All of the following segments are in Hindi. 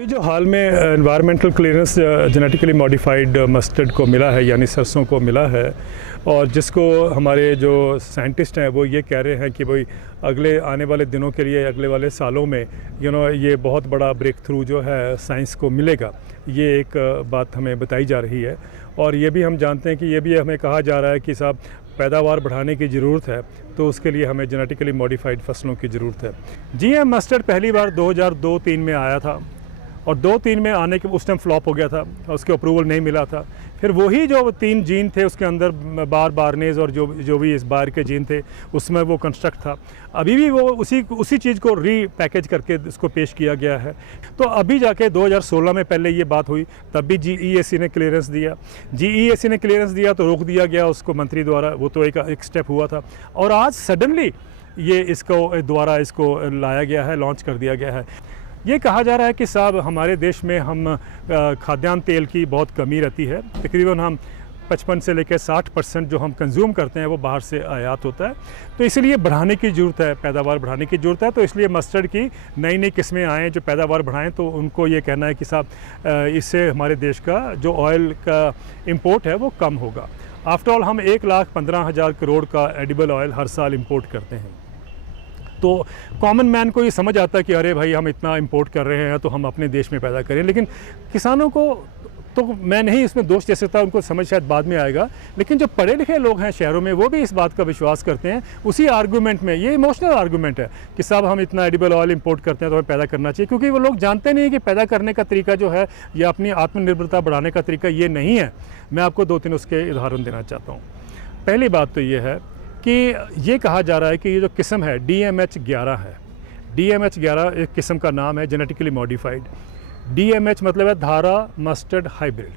अभी जो हाल में environmental clearance genetically modified mustard को मिला है, यानी सरसों को मिला है, और जिसको हमारे जो साइंटिस्ट हैं वो ये कह रहे हैं कि भाई अगले आने वाले दिनों के लिए, अगले वाले सालों में ये बहुत बड़ा ब्रेक थ्रू जो है साइंस को मिलेगा। ये एक बात हमें बताई जा रही है। और ये भी हम जानते हैं कि ये भी हमें कहा जा रहा है कि साहब पैदावार बढ़ाने की ज़रूरत है, तो उसके लिए हमें जेनेटिकली मॉडिफाइड फसलों की ज़रूरत है। जीएम मस्टर्ड पहली बार 2002-03 में आया था, और 2-3 में आने के उस टाइम फ्लॉप हो गया था, उसके अप्रूवल नहीं मिला था। फिर वही जो 3 जीन थे उसके अंदर बारनेज और जो भी इस बार के जीन थे उसमें वो कंस्ट्रक्ट था। अभी भी वो उसी चीज़ को रीपैकेज करके उसको पेश किया गया है। तो अभी जाके 2016 में पहले ये बात हुई, तब भी जीईएसी ने क्लियरेंस दिया। जीईएसी ने क्लियरेंस दिया तो रोक दिया गया उसको मंत्री द्वारा, वो तो एक स्टेप हुआ था। और आज सडनली ये इसको दोबारा इसको लाया गया है, लॉन्च कर दिया गया है। ये कहा जा रहा है कि साहब हमारे देश में हम खाद्यान्न तेल की बहुत कमी रहती है। तकरीबन हम 55 से लेकर 60% जो हम कंज्यूम करते हैं वो बाहर से आयात होता है। तो इसलिए बढ़ाने की ज़रूरत है, पैदावार बढ़ाने की ज़रूरत है। तो इसलिए मस्टर्ड की नई नई किस्में आएँ जो पैदावार बढ़ाएं। तो उनको ये कहना है कि साहब इससे हमारे देश का जो ऑयल का इंपोर्ट है वो कम होगा। आफ्टर ऑल हम 1,15,000 करोड़ का एडिबल ऑयल हर साल इंपोर्ट करते हैं। तो कॉमन मैन को ये समझ आता है कि अरे भाई हम इतना इंपोर्ट कर रहे हैं तो हम अपने देश में पैदा करें। लेकिन किसानों को तो मैं नहीं इसमें दोष दे सकता, उनको समझ शायद बाद में आएगा। लेकिन जो पढ़े लिखे लोग हैं शहरों में वो भी इस बात का विश्वास करते हैं उसी आर्गूमेंट में। ये इमोशनल आर्गूमेंट है कि साहब हम इतना एडिबल ऑयल इंपोर्ट करते हैं तो हमें पैदा करना चाहिए, क्योंकि वो लोग जानते नहीं कि पैदा करने का तरीका जो है या अपनी आत्मनिर्भरता बढ़ाने का तरीका ये नहीं है। मैं आपको 2-3 उसके उदाहरण देना चाहता हूँ। पहली बात तो ये है कि ये कहा जा रहा है कि ये जो किस्म है DMH11 है। DMH11 एक किस्म का नाम है, जेनेटिकली मॉडिफाइड। DMH मतलब है धारा मस्टर्ड हाइब्रिड।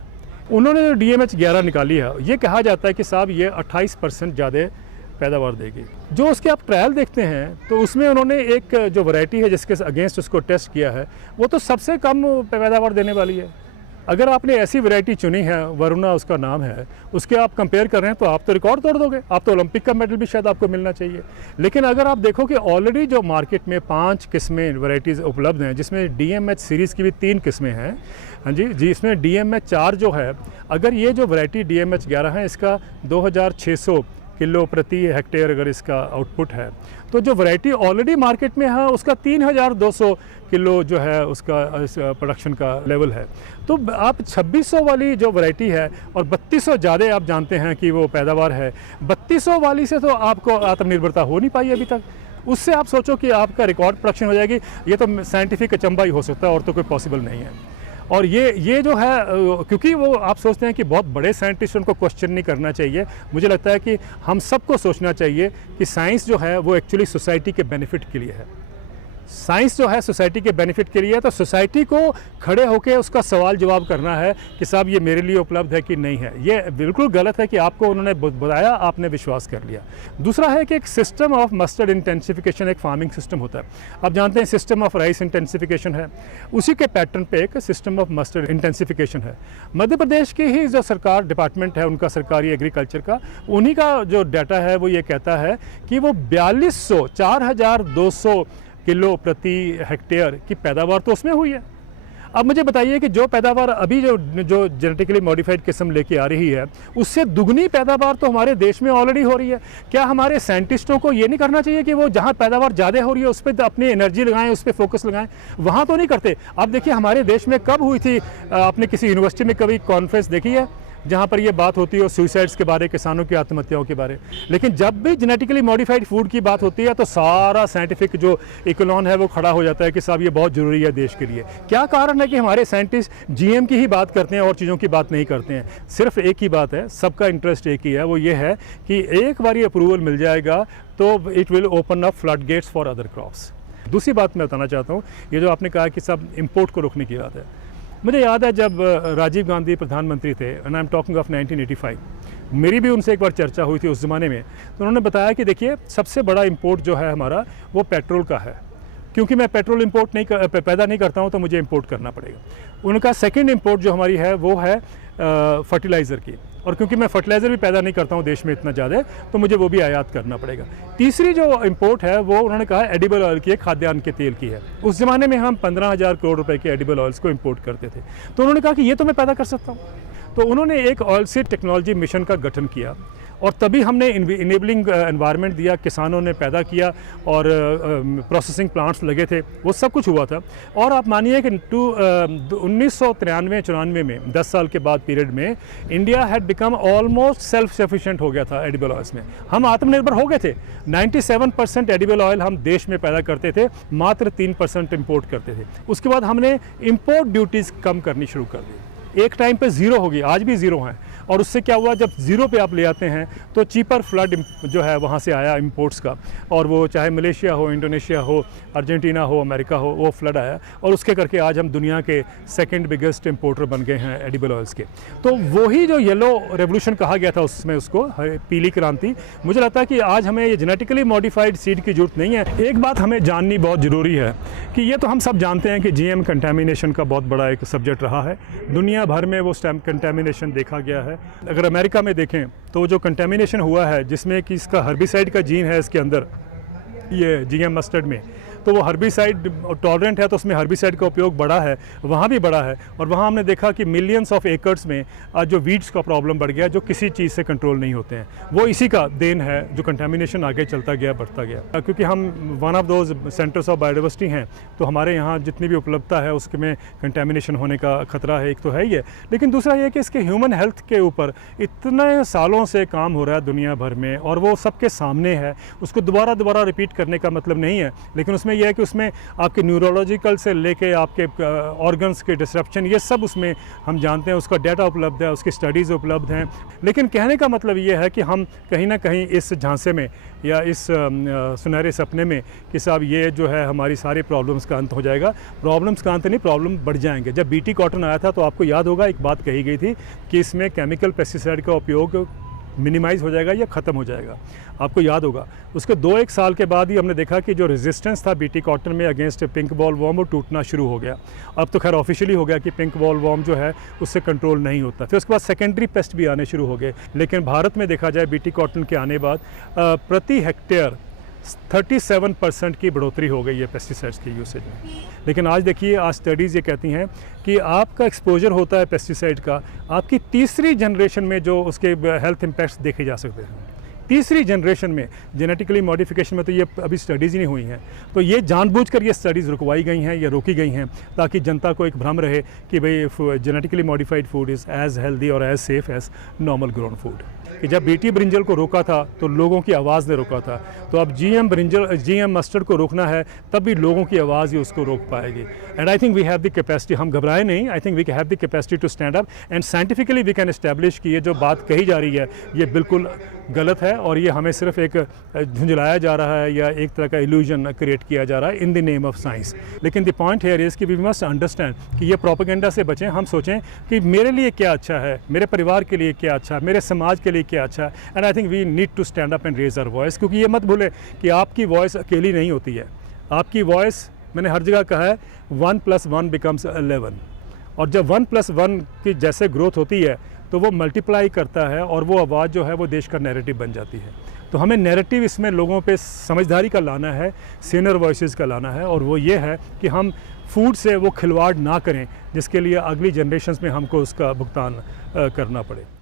उन्होंने जो DMH11 निकाली है, ये कहा जाता है कि साहब ये 28% ज़्यादा पैदावार देगी। जो उसके आप ट्रायल देखते हैं तो उसमें उन्होंने एक जो वैरायटी है जिसके अगेंस्ट उसको टेस्ट किया है, वो तो सबसे कम पैदावार देने वाली है। अगर आपने ऐसी वैरायटी चुनी है, वरुणा उसका नाम है, उसके आप कंपेयर कर रहे हैं तो आप तो रिकॉर्ड तोड़ दोगे, आप तो ओलंपिक का मेडल भी शायद आपको मिलना चाहिए। लेकिन अगर आप देखो कि ऑलरेडी जो मार्केट में 5 किस्में वैरायटीज़ उपलब्ध हैं, जिसमें DMH सीरीज़ की भी 3 किस्में हैं, हाँ जी इसमें DMH4 जो है, अगर ये जो वैरायटी DMH11 है इसका 2600 किलो प्रति हेक्टेयर अगर इसका आउटपुट है, तो जो वैरायटी ऑलरेडी मार्केट में है उसका 3200 किलो जो है उसका प्रोडक्शन का लेवल है। तो आप 2600 वाली जो वैरायटी है और 3200 ज़्यादा आप जानते हैं कि वो पैदावार है, 3200 वाली से तो आपको आत्मनिर्भरता हो नहीं पाई अभी तक। उससे आप सोचो कि आपका रिकॉर्ड प्रोडक्शन हो जाएगी, ये तो साइंटिफिक अचंबा ही हो सकता है और तो कोई पॉसिबल नहीं है। और ये जो है, क्योंकि वो आप सोचते हैं कि बहुत बड़े साइंटिस्ट उनको क्वेश्चन नहीं करना चाहिए, मुझे लगता है कि हम सबको सोचना चाहिए कि साइंस जो है वो एक्चुअली सोसाइटी के बेनिफिट के लिए है। साइंस जो है सोसाइटी के बेनिफिट के लिए है, तो सोसाइटी को खड़े होकर उसका सवाल जवाब करना है कि साहब ये मेरे लिए उपलब्ध है कि नहीं है। ये बिल्कुल गलत है कि आपको उन्होंने बताया, आपने विश्वास कर लिया। दूसरा है कि एक सिस्टम ऑफ मस्टर्ड इंटेंसिफिकेशन एक फार्मिंग सिस्टम होता है। आप जानते हैं सिस्टम ऑफ राइस इंटेंसिफिकेशन है, उसी के पैटर्न पे एक सिस्टम ऑफ मस्टर्ड इंटेंसिफिकेशन है। मध्य प्रदेश की ही जो सरकार डिपार्टमेंट है उनका, सरकारी एग्रीकल्चर का, उन्हीं का जो डाटा है वो ये कहता है कि वो 4200 किलो प्रति हेक्टेयर की पैदावार तो उसमें हुई है। अब मुझे बताइए कि जो पैदावार अभी जो जेनेटिकली मॉडिफाइड किस्म लेके आ रही है, उससे दुगनी पैदावार तो हमारे देश में ऑलरेडी हो रही है। क्या हमारे साइंटिस्टों को ये नहीं करना चाहिए कि वो जहाँ पैदावार ज़्यादा हो रही है उस पर अपनी एनर्जी लगाएं, उस पर फोकस लगाएं? वहाँ तो नहीं करते। अब देखिए हमारे देश में कब हुई थी, आपने किसी यूनिवर्सिटी में कभी कॉन्फ्रेंस देखी है जहाँ पर ये बात होती है सुसाइड्स के बारे, किसानों की आत्महत्याओं के बारे? लेकिन जब भी जेनेटिकली मॉडिफाइड फूड की बात होती है तो सारा साइंटिफिक जो इकोलॉन है वो खड़ा हो जाता है कि साहब ये बहुत ज़रूरी है देश के लिए। क्या कारण है कि हमारे साइंटिस्ट GM की ही बात करते हैं और चीज़ों की बात नहीं करते हैं? सिर्फ एक ही बात है, सबका इंटरेस्ट एक ही है, वो ये है कि एक बार ये अप्रूवल मिल जाएगा तो it will open up flood gates for other crops. दूसरी बात मैं बताना चाहता हूँ, ये जो आपने कहा कि सब इम्पोर्ट को रोकने की बात है, मुझे याद है जब राजीव गांधी प्रधानमंत्री थे, and I am talking of 1985, मेरी भी उनसे एक बार चर्चा हुई थी उस ज़माने में। तो उन्होंने बताया कि देखिए सबसे बड़ा इंपोर्ट जो है हमारा वो पेट्रोल का है। क्योंकि मैं पेट्रोल इंपोर्ट पैदा नहीं करता हूँ तो मुझे इंपोर्ट करना पड़ेगा। उनका सेकंड इंपोर्ट जो हमारी है वो है फर्टिलाइज़र की, और क्योंकि मैं फर्टिलाइज़र भी पैदा नहीं करता हूँ देश में इतना ज़्यादा, तो मुझे वो भी आयात करना पड़ेगा। तीसरी जो इंपोर्ट है वो उन्होंने कहा एडिबल ऑयल की है, खाद्यान्न के तेल की है। उस ज़माने में हम 15,000 करोड़ रुपए के एडिबल ऑयल्स को इंपोर्ट करते थे। तो उन्होंने कहा कि ये तो मैं पैदा कर सकता हूँ। तो उन्होंने एक ऑयल सीड टेक्नोलॉजी मिशन का गठन किया और तभी हमने इनेबलिंग एनवायरनमेंट दिया, किसानों ने पैदा किया और प्रोसेसिंग प्लांट्स लगे थे, वो सब कुछ हुआ था। और आप मानिए कि 1993-94 में 10 साल के बाद पीरियड में India had become almost self sufficient हो गया था एडिबल ऑयल्स में। हम आत्मनिर्भर हो गए थे। 97% एडिबल ऑयल हम देश में पैदा करते थे, मात्र 3% इंपोर्ट करते थे। उसके बाद हमने इंपोर्ट ड्यूटीज़ कम करनी शुरू कर दी। एक टाइम पे ज़ीरो होगी, आज भी ज़ीरो हैं। और उससे क्या हुआ, जब ज़ीरो पे आप ले आते हैं तो चीपर फ्लड जो है वहाँ से आया इंपोर्ट्स का, और वो चाहे मलेशिया हो, इंडोनेशिया हो, अर्जेंटीना हो, अमेरिका हो, वो फ्लड आया और उसके करके आज हम दुनिया के सेकंड बिगेस्ट इंपोर्टर बन गए हैं एडिबल ऑयल्स के। तो वही जो येलो रेवोल्यूशन कहा गया था उसमें, उसको पीली क्रांति, मुझे लगता है कि आज हमें ये जेनेटिकली मॉडिफाइड सीड की जरूरत नहीं है। एक बात हमें जाननी बहुत ज़रूरी है कि ये तो हम सब जानते हैं कि GM कंटेमिनेशन का बहुत बड़ा एक सब्जेक्ट रहा है, दुनिया भर में वो कंटेमिनेशन देखा गया है। अगर अमेरिका में देखें तो जो कंटेमिनेशन हुआ है जिसमें कि इसका हर्बिसाइड का जीन है इसके अंदर, ये GM मस्टर्ड में, तो वो हर्बिसाइड टॉलरेंट है, तो उसमें हर्बिसाइड का उपयोग बढ़ा है, वहाँ भी बढ़ा है। और वहाँ हमने देखा कि मिलियंस ऑफ एकर्स में आज जो वीड्स का प्रॉब्लम बढ़ गया, जो किसी चीज़ से कंट्रोल नहीं होते हैं, वो इसी का देन है जो कंटेमिनेशन आगे चलता गया, बढ़ता गया। क्योंकि हम one of those centres of biodiversity हैं, तो हमारे यहाँ जितनी भी उपलब्धता है उसमें कंटेमिनेशन होने का खतरा है, एक तो है ही है। लेकिन दूसरा ये कि इसके ह्यूमन हेल्थ के ऊपर इतने सालों से काम हो रहा है दुनिया भर में, और वो सबके सामने है। उसको दोबारा रिपीट करने का मतलब नहीं है, लेकिन उसमें यह है कि उसमें आपके न्यूरोलॉजिकल से लेके आपके ऑर्गन्स के डिसरप्शन, ये सब उसमें हम जानते हैं, उसका डाटा उपलब्ध है, उसकी स्टडीज़ उपलब्ध हैं। लेकिन कहने का मतलब ये है कि हम कहीं ना कहीं इस झांसे में या इस सुनहरे सपने में कि साहब ये जो है हमारी सारी प्रॉब्लम्स का अंत हो जाएगा। प्रॉब्लम्स का अंत नहीं, प्रॉब्लम बढ़ जाएंगे। जब BT कॉटन आया था तो आपको याद होगा एक बात कही गई थी कि इसमें केमिकल पेस्टिसाइड का उपयोग मिनिमाइज़ हो जाएगा या ख़त्म हो जाएगा, आपको याद होगा। उसके 2-1 साल के बाद ही हमने देखा कि जो रेजिस्टेंस था BT कॉटन में अगेंस्ट पिंक बॉल वॉर्म वो टूटना शुरू हो गया। अब तो खैर ऑफिशियली हो गया कि पिंक बॉल वॉर्म जो है उससे कंट्रोल नहीं होता। फिर उसके बाद सेकेंडरी पेस्ट भी आने शुरू हो गए। लेकिन भारत में देखा जाए BT कॉटन के आने बाद प्रति हेक्टेयर 37% की बढ़ोतरी हो गई है पेस्टिसाइड्स के यूसेज में। लेकिन आज देखिए, आज स्टडीज़ ये कहती हैं कि आपका एक्सपोजर होता है पेस्टिसाइड का, आपकी तीसरी जनरेशन में जो उसके हेल्थ इम्पैक्ट्स देखे जा सकते हैं। तीसरी जनरेशन में जेनेटिकली मॉडिफिकेशन में तो ये अभी स्टडीज़ ही नहीं हुई हैं। तो ये जानबूझकर ये स्टडीज़ रुकवाई गई हैं या रोकी गई हैं ताकि जनता को एक भ्रम रहे कि भाई genetically modified food is as healthy और as safe as normal grown food. कि जब BT ब्रिंजल को रोका था तो लोगों की आवाज़ ने रोका था, तो अब GM मस्टर्ड को रोकना है, तब भी लोगों की आवाज़ ही उसको रोक पाएगी। And I think we have the capacity, हम घबराए नहीं, I think we have the capacity to stand up and scientifically we can establish कि ये जो बात कही जा रही है ये बिल्कुल गलत है और ये हमें सिर्फ एक झुंझलाया जा रहा है या एक तरह का इल्यूजन क्रिएट किया जा रहा है in the name of science. लेकिन द पॉइंट हियर इज़ कि वी मस्ट अंडरस्टैंड कि ये प्रोपेगेंडा से बचें। हम सोचें कि मेरे लिए क्या अच्छा है, मेरे परिवार के लिए क्या अच्छा है, मेरे समाज के लिए क्या अच्छा है। And I think we need to stand up and raise our voice, क्योंकि ये मत भूलें कि आपकी वॉइस अकेली नहीं होती है। आपकी वॉइस, मैंने हर जगह कहा है, 1 + 1 becomes 11, और जब 1 + 1 की जैसे ग्रोथ होती है तो वो मल्टीप्लाई करता है और वो आवाज़ जो है वो देश का नैरेटिव बन जाती है। तो हमें नैरेटिव इसमें लोगों पे समझदारी का लाना है, सीनियर वॉइसेस का लाना है, और वो ये है कि हम फूड से वो खिलवाड़ ना करें जिसके लिए अगली जनरेशन्स में हमको उसका भुगतान करना पड़े।